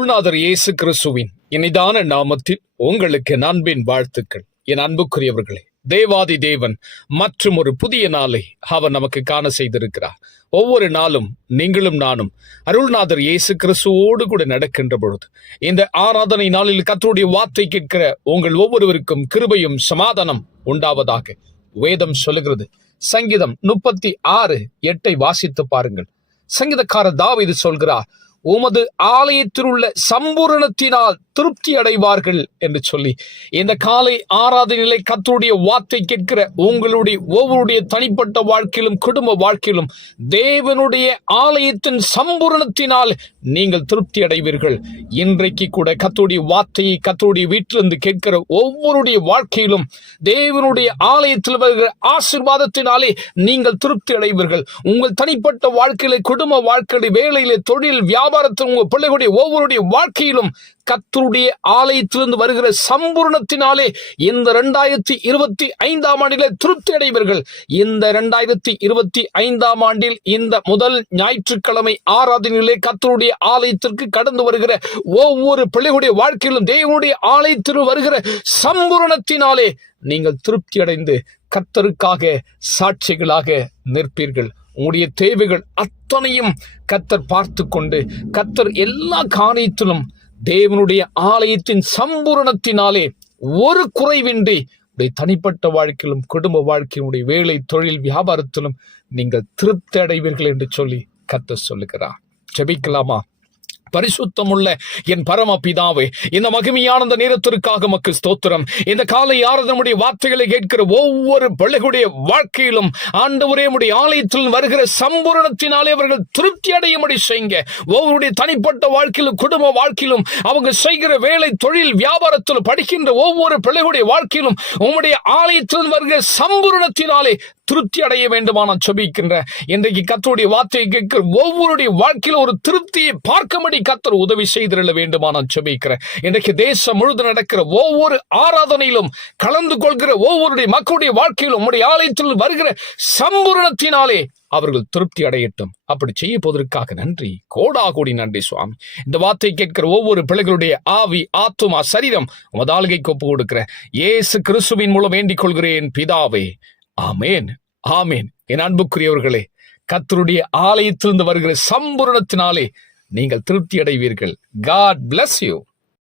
அருள்நாதர் இயேசு கிறிஸ்துவின் இனிதான நாமத்தில் உங்களுக்கு அன்பின் வாழ்த்துக்கள். என் அன்புக்குரியவர்களே, தேவாதி தேவன் மற்றும் ஒரு புதிய நாளை அவர் நமக்கு காண செய்திருக்கிறார். ஒவ்வொரு நாளும் நீங்களும் நானும் அருள்நாதர் இயேசு கிறிஸ்துவோடு கூட நடக்கின்ற பொழுது இந்த ஆராதனை நாளில் கர்த்தருடைய வார்த்தை கேட்கிற உங்கள் ஒவ்வொருவருக்கும் கிருபையும் சமாதானம் உண்டாவதாக வேதம் சொல்லுகிறது. சங்கீதம் 36:8 வாசித்து பாருங்கள். சங்கீதக்காரர் தாவீது சொல்கிறார், உமது ஆலயத்திலுள்ள சம்பூரணத்தினால் திருப்தி அடைவார்கள் என்று சொல்லி, இந்த காலை ஆராதனையிலே கர்த்தருடைய வார்த்தை கேட்கிற உங்களுடைய ஒவ்வொருடைய தனிப்பட்ட வாழ்க்கையிலும் குடும்ப வாழ்க்கையிலும் தேவனுடைய ஆலயத்தின் சம்பூரணத்தினால் நீங்கள் திருப்தி அடைவீர்கள். இன்றைக்கு கூட கர்த்தருடைய வார்த்தையை கர்த்தருடைய வீட்டிலிருந்து கேட்கிற ஒவ்வொருடைய வாழ்க்கையிலும் தேவனுடைய ஆலயத்தில் வருகிற ஆசீர்வாதத்தினாலே நீங்கள் திருப்தி அடைவீர்கள். உங்கள் தனிப்பட்ட வாழ்க்கையிலே, குடும்ப வாழ்க்கையிலே, வேலையிலே, தொழில், வியாபாரத்தில், உங்கள் பிள்ளைகளுடைய ஒவ்வொருடைய வாழ்க்கையிலும் கர்த்தருடைய ஆலயத்திலிருந்து வருகிற சம்பூர்ணத்தினாலே இந்த 2025 ஆண்டிலே திருப்தி அடைவீர்கள். இந்த 2025 ஆண்டில் இந்த முதல் ஞாயிற்றுக்கிழமை ஆராதனையிலே கர்த்தருடைய ஆலயத்திற்கு கடந்து வருகிற ஒவ்வொரு பிள்ளைகளுடைய வாழ்க்கையிலும் தேவனுடைய ஆலயத்தில் வருகிற சம்பூர்ணத்தினாலே நீங்கள் திருப்தி அடைந்து கர்த்தருக்காக சாட்சிகளாக நிற்பீர்கள். உங்களுடைய தேவைகள் அத்தனையும் கர்த்தர் பார்த்து கொண்டு கர்த்தர் எல்லா காரியத்திலும் தேவனுடைய ஆலயத்தின் சம்பூரணத்தினாலே ஒரு குறைவின்றி உடைய தனிப்பட்ட வாழ்க்கையிலும் குடும்ப வாழ்க்கையினுடைய வேலை, தொழில், வியாபாரத்திலும் நீங்கள் திருப்தி அடைவீர்கள் என்று சொல்லி கர்த்தர் சொல்லுகிறார். ஜெபிக்கலாமா? பரிசுத்தமுள்ள என் பரம பிதாவே, இந்த மகிமையான இந்த நேரத்திற்காக உமக்கு ஸ்தோத்திரம். இந்த காலை நம்முடைய வார்த்தைகளை கேட்கிற ஒவ்வொரு பிள்ளைகளுடைய வாழ்க்கையிலும் ஆண்டவரே உம்முடைய ஆலயத்தில் வருகிற சம்பூரணத்தினாலே அவர்கள் திருப்தி அடையும்படி செய்யுங்க. ஒவ்வொருடைய தனிப்பட்ட வாழ்க்கையிலும் குடும்ப வாழ்க்கையிலும் அவங்க செய்கிற வேலை, தொழில், வியாபாரத்தில் படிக்கின்ற ஒவ்வொரு பிள்ளைகளுடைய வாழ்க்கையிலும் உம்முடைய ஆலயத்தில் வருகிற சம்பூரணத்தினாலே திருப்தி அடைய வேண்டுமா நான் ஜெபிக்கின்ற. இன்றைக்கு கர்த்தருடைய வார்த்தையை கேட்கிற ஒவ்வொருடைய வாழ்க்கையில ஒரு திருப்தியை பார்க்கும்படி கர்த்தர் உதவி செய்திருக்க வேண்டுமா நான் ஜெபிக்கிறேன். இன்றைக்கு தேசம் முழுவதும் நடக்கிற ஒவ்வொரு ஆராதனையிலும் கலந்து கொள்கிற ஒவ்வொருடைய மக்களுடைய வாழ்க்கையிலும் உம்முடைய ஆலயத்தில் வருகிற சம்பூரணத்தினாலே அவர்கள் திருப்தி அடையட்டும். அப்படி செய்ய போவதற்காக நன்றி, கோடாகோடி நன்றி சுவாமி. இந்த வார்த்தை கேட்கிற ஒவ்வொரு பிள்ளைகளுடைய ஆவி, ஆத்துமா, சரீரம் உமது ஆளுகைக்கு ஒப்பு கொடுக்கிறேன். இயேசு கிறிஸ்துவின் மூலம் வேண்டிக் கொள்கிறேன் பிதாவே, ஆமேன், ஆமேன். என் அன்புக்குரியவர்களே, கர்த்தருடைய ஆலயத்திலிருந்து வருகிற சம்பூரணத்தினாலே நீங்கள் திருப்தி அடைவீர்கள். God bless you.